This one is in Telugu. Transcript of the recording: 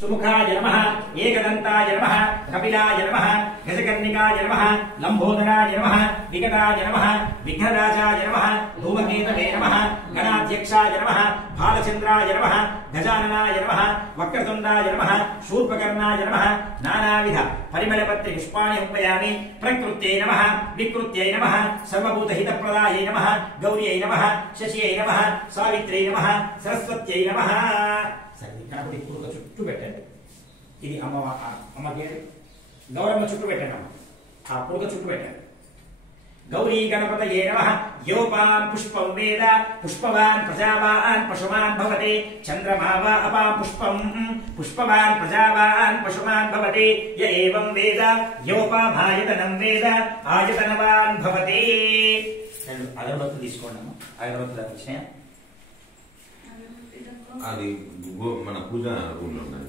सुमुखाय नमः एकदन्ताय नमः कपिलाय नमः गजकर्णिकाय नमः लंबोदराय नमः विकटाय नमः विघ्नराजाय नमः धूमकेतवे नमः गणाध्यक्षाय नमः भालचन्द्राय नमः गजाननाय नमः वक्रतुण्डाय नमः शूर्पकर्णाय नमः नानाविध परिमलपत्रि पुष्पाणि अर्पयामि प्रकृत्यै नमः विकृत्यै नमः सर्वभूतहितप्रदायै नमः गौर्यै नमः शशियै नमः सावित्र्यै नमः सरस्वत्यै नमः గణపతి పురుక చుట్టూ పెట్టండి. ఇది అమ్మకి గౌరమ్మ చుట్టూ పెట్టండి. అమ్మ ఆ పురుక చుట్టూ పెట్టండి. గౌరీ గణపతయే నమః యోపాం పుష్పం వేద పుష్పవాన్ ప్రజావాన్ పశుమాన్ భవతి చంద్రమా వా అపాం పుష్పం పుష్పవాన్ ప్రజావాన్ పశుమాన్ భవతి య ఏవం వేద యోపామాయతనం వేద ఆయతనవాన్ భవతి. అగరబత్తులు తీసుకోండి. అమ్మ అగరబత్తులు విషయం అది మన పూజ రూమ్ లో ఉన్నది.